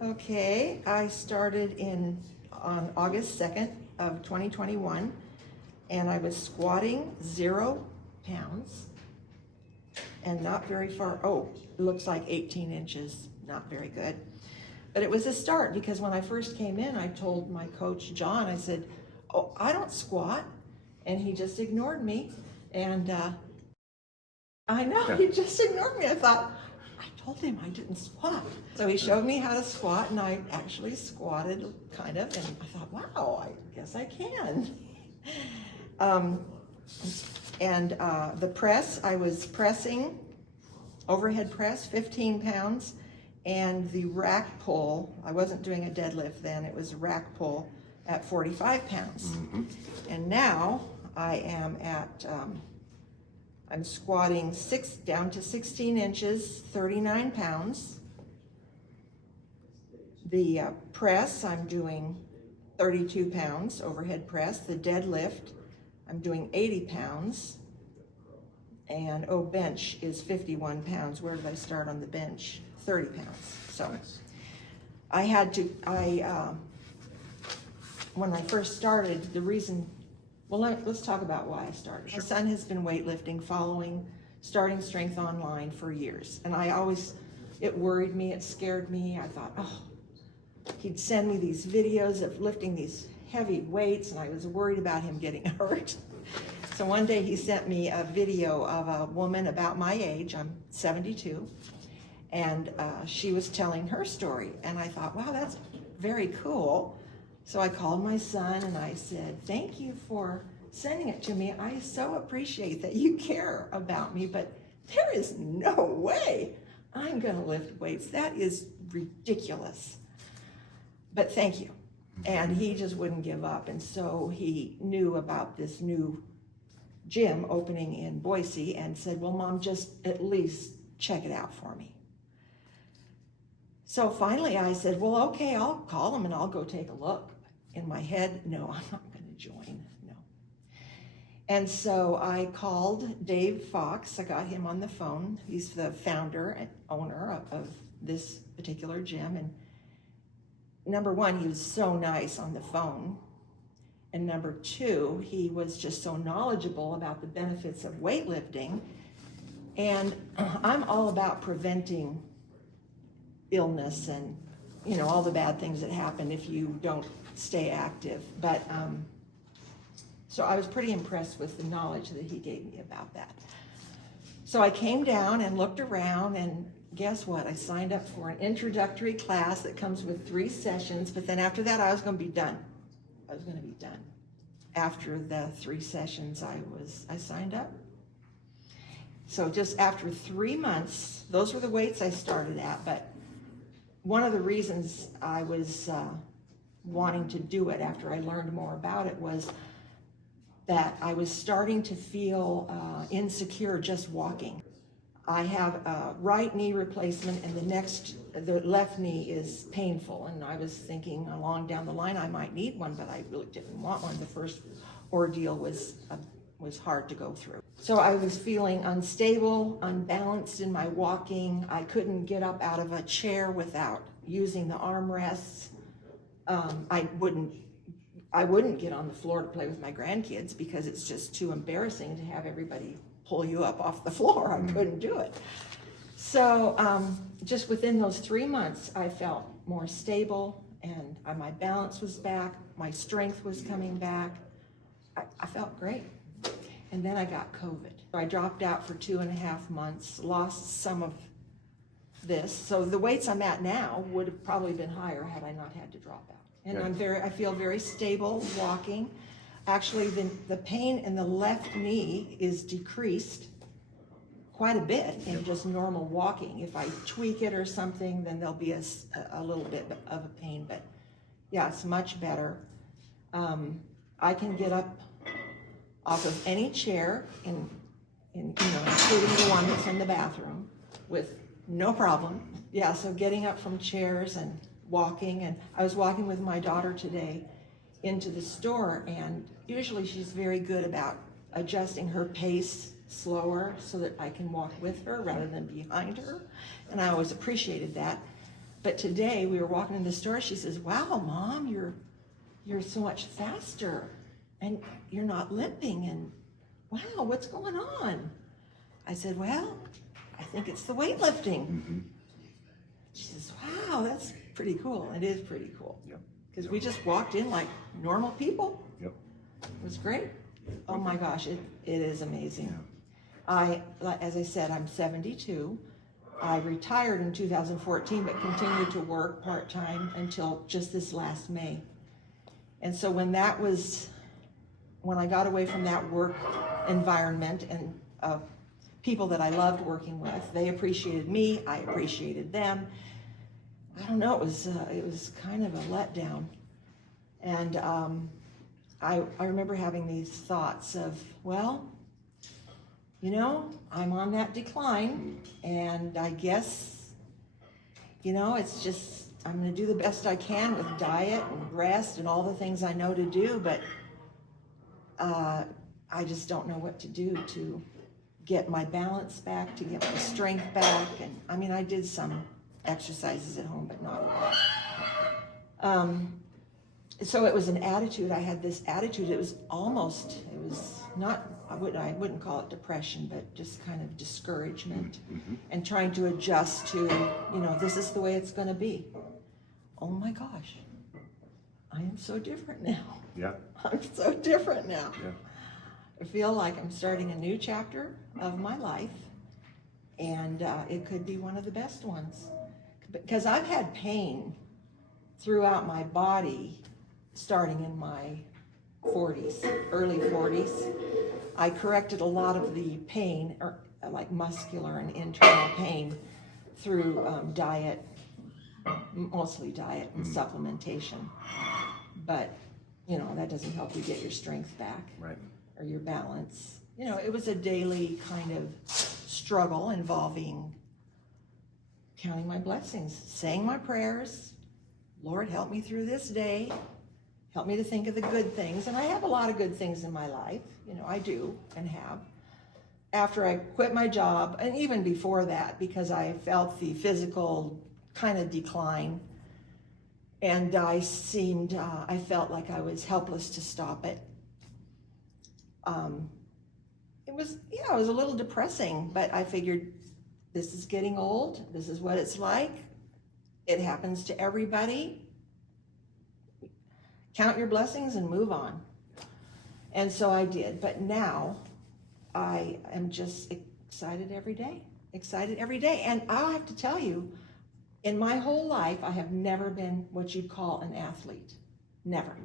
Okay, I started on August 2nd of 2021, and I was squatting 0 pounds and not very far. Oh, it looks like 18 inches, not very good. But it was a start, because when I first came in, I told my coach, John, I said, oh, I don't squat. And he just ignored me. And I know, he just ignored me. I thought, I told him I didn't squat. So he showed me how to squat, and I actually squatted kind of, and I thought, wow, I guess I can. The press, I was pressing, overhead press, 15 pounds, and the rack pull, I wasn't doing a deadlift then, it was a rack pull at 45 pounds. Mm-hmm. And now I am at, I'm squatting down to 16 inches, 39 pounds. The press, I'm doing 32 pounds, overhead press. The deadlift, I'm doing 80 pounds. And bench is 51 pounds. Where did I start on the bench? 30 pounds. So I had to, when I first started, the reason, well, let's talk about why I started. Sure. My son has been weightlifting, following Starting Strength online for years. And it worried me, it scared me. I thought, oh, he'd send me these videos of lifting these heavy weights, and I was worried about him getting hurt. So one day he sent me a video of a woman about my age, I'm 72, and she was telling her story. And I thought, wow, that's very cool. So I called my son and I said, thank you for sending it to me. I so appreciate that you care about me, but there is no way I'm gonna lift weights. That is ridiculous. But thank you. And he just wouldn't give up. And so he knew about this new gym opening in Boise and said, well, Mom, just at least check it out for me. So finally I said, well, okay, I'll call him and I'll go take a look. In my head, no, I'm not gonna join, no. And so I called Dave Fox. I got him on the phone. He's the founder and owner of this particular gym. And number one, he was so nice on the phone. And number two, he was just so knowledgeable about the benefits of weightlifting. And I'm all about preventing illness and, all the bad things that happen if you don't stay active. But so I was pretty impressed with the knowledge that he gave me about that. So I came down and looked around, and guess what? I signed up for an introductory class that comes with 3 sessions, but then after that I was going to be done. After the 3 sessions I signed up. So just after 3 months, those were the weights I started at, but one of the reasons I was wanting to do it after I learned more about it was that I was starting to feel insecure just walking. I have a right knee replacement, and the left knee is painful, and I was thinking along down the line I might need one, but I really didn't want one. The first ordeal was hard to go through. So I was feeling unstable, unbalanced in my walking. I couldn't get up out of a chair without using the armrests. I wouldn't get on the floor to play with my grandkids because it's just too embarrassing to have everybody pull you up off the floor. I couldn't do it. So just within those 3 months, I felt more stable, and my balance was back, my strength was coming back. I felt great. And then I got COVID. I dropped out for 2.5 months, lost some of this. So the weights I'm at now would have probably been higher had I not had to drop out. And I feel very stable walking. Actually, the pain in the left knee is decreased quite a bit in just normal walking. If I tweak it or something, then there'll be a little bit of a pain, but yeah, it's much better. I can get up off of any chair, including the one that's in the bathroom, with no problem. Yeah, so getting up from chairs and walking, and I was walking with my daughter today into the store, and usually she's very good about adjusting her pace slower so that I can walk with her rather than behind her, and I always appreciated that. But today we were walking in the store, she says, wow, Mom, you're so much faster and you're not limping, and wow, what's going on? I said, well, I think it's the weightlifting. Mm-hmm. She says, wow, that's pretty cool. It is pretty cool. Yep. Because we just walked in like normal people. Yep. It was great. Oh my gosh, it is amazing. Yeah. As I said, I'm 72. I retired in 2014, but continued to work part-time until just this last May. And so when I got away from that work environment and people that I loved working with, they appreciated me, I appreciated them. I don't know, it was kind of a letdown. And I remember having these thoughts of, well, you know, I'm on that decline, and I guess, you know, it's just, I'm going to do the best I can with diet and rest and all the things I know to do, but I just don't know what to do to get my balance back, to get my strength back. And I mean, I did some exercises at home, but not a lot. So it was an attitude. I had this attitude. It was not, I wouldn't call it depression, but just kind of discouragement, mm-hmm. and trying to adjust to, you know, this is the way it's going to be. Oh my gosh, I am so different now. Yeah. I'm so different now. Yeah. I feel like I'm starting a new chapter of my life, and it could be one of the best ones. Because I've had pain throughout my body starting in my 40s, early 40s. I corrected a lot of the pain, or like muscular and internal pain, through diet, mostly diet and supplementation. But, you know, that doesn't help you get your strength back. Right. Or your balance. You know, it was a daily kind of struggle involving counting my blessings, saying my prayers. Lord, help me through this day. Help me to think of the good things. And I have a lot of good things in my life. You know, I do and have. After I quit my job, and even before that, because I felt the physical kind of decline, and I felt like I was helpless to stop it. It was a little depressing, but I figured this is getting old. This is what it's like. It happens to everybody. Count your blessings and move on. And so I did. But now I am just excited every day. And I'll have to tell you, in my whole life, I have never been what you'd call an athlete. Never.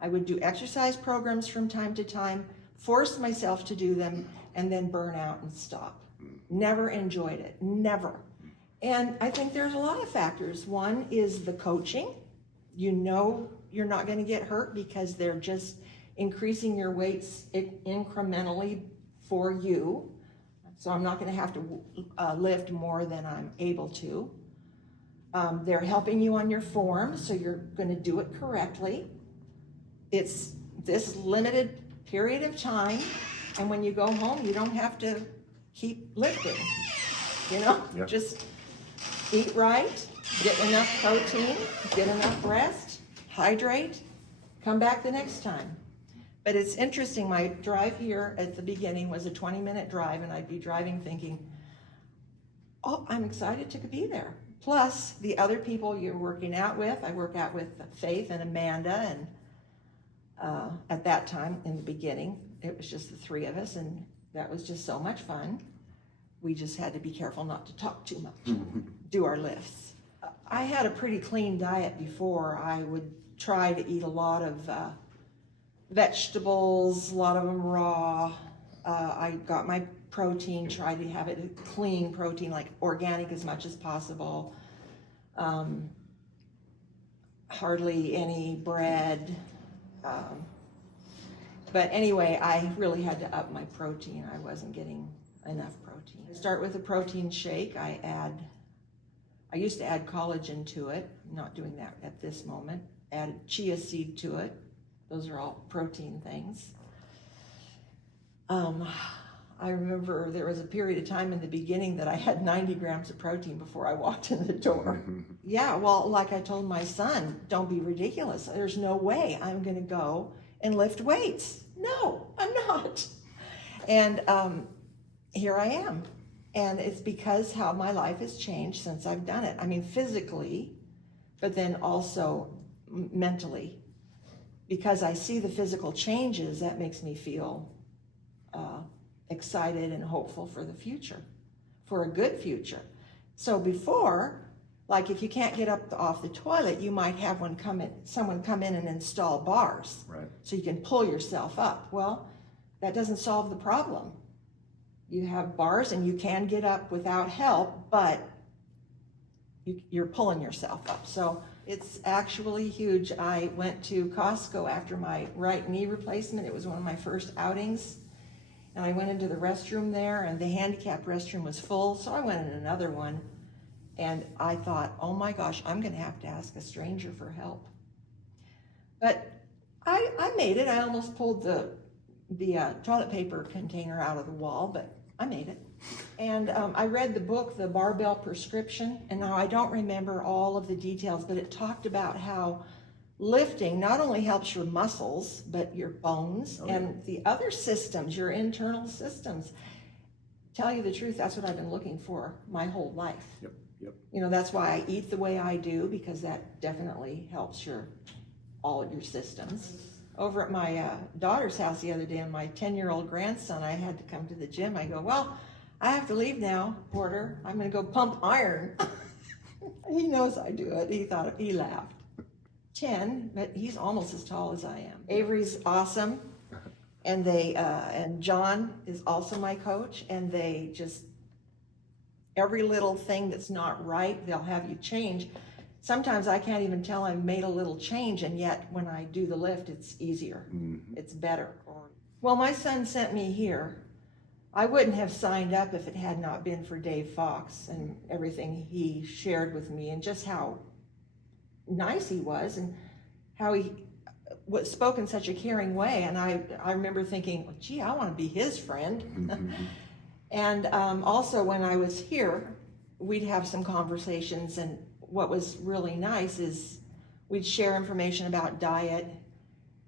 I would do exercise programs from time to time, force myself to do them, and then burn out and stop. Never enjoyed it, never. And I think there's a lot of factors. One is the coaching. You know you're not going to get hurt because they're just increasing your weights incrementally for you. So I'm not going to have to lift more than I'm able to. They're helping you on your form, so you're going to do it correctly. It's this limited period of time, and when you go home, you don't have to keep lifting. You know, Yep. Just eat right, get enough protein, get enough rest, hydrate, come back the next time. But it's interesting, my drive here at the beginning was a 20-minute drive, and I'd be driving thinking, oh, I'm excited to be there. Plus, the other people you're working out with, I work out with Faith and Amanda, and at that time, in the beginning, it was just the three of us, and that was just so much fun. We just had to be careful not to talk too much, do our lifts. I had a pretty clean diet before. I would try to eat a lot of vegetables, a lot of them raw. I got my protein, tried to have it clean protein, like organic as much as possible. Hardly any bread. But anyway, I really had to up my protein. I wasn't getting enough protein. I start with a protein shake. I used to add collagen to it. I'm not doing that at this moment. Added chia seed to it. Those are all protein things. I remember there was a period of time in the beginning that I had 90 grams of protein before I walked in the door. Yeah, well, like I told my son, don't be ridiculous. There's no way I'm going to go and lift weights. No, I'm not. And here I am. And it's because how my life has changed since I've done it. I mean, physically, but then also mentally. Because I see the physical changes, that makes me feel excited and hopeful for the future, for a good future. So before, like if you can't get up off the toilet, you might have someone come in and install bars, right, so you can pull yourself up. Well, that doesn't solve the problem. You have bars and you can get up without help, but you're pulling yourself up. So it's actually huge. I went to Costco after my right knee replacement. It was one of my first outings. And I went into the restroom there, and the handicapped restroom was full, so I went in another one. And I thought, oh my gosh, I'm going to have to ask a stranger for help. But I made it. I almost pulled the toilet paper container out of the wall, but I made it. And I read the book, The Barbell Prescription, and now I don't remember all of the details, but it talked about how lifting not only helps your muscles, but your bones and the other systems, your internal systems. Tell you the truth, that's what I've been looking for my whole life. Yep. You know, that's why I eat the way I do, because that definitely helps all of your systems. Over at my daughter's house the other day, and my 10-year-old grandson, I had to come to the gym. I go, well, I have to leave now, Porter. I'm going to go pump iron. He knows I do it. He laughed. 10, but he's almost as tall as I am. Avery's awesome, and and John is also my coach, and they just, every little thing that's not right, they'll have you change. Sometimes I can't even tell I've made a little change, and yet when I do the lift, it's easier. It's better. Well, my son sent me here. I wouldn't have signed up if it had not been for Dave Fox and everything he shared with me, and just how nice he was, and how he spoke in such a caring way. And I remember thinking, well, gee, I want to be his friend. And also when I was here, we'd have some conversations, and what was really nice is we'd share information about diet,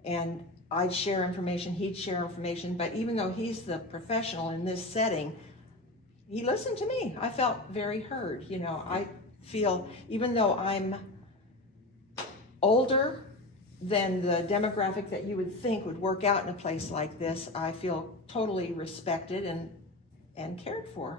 and I'd share information, he'd share information, but even though he's the professional in this setting, he listened to me. I felt very heard. You know, I feel, even though I'm older than the demographic that you would think would work out in a place like this, I feel totally respected and cared for.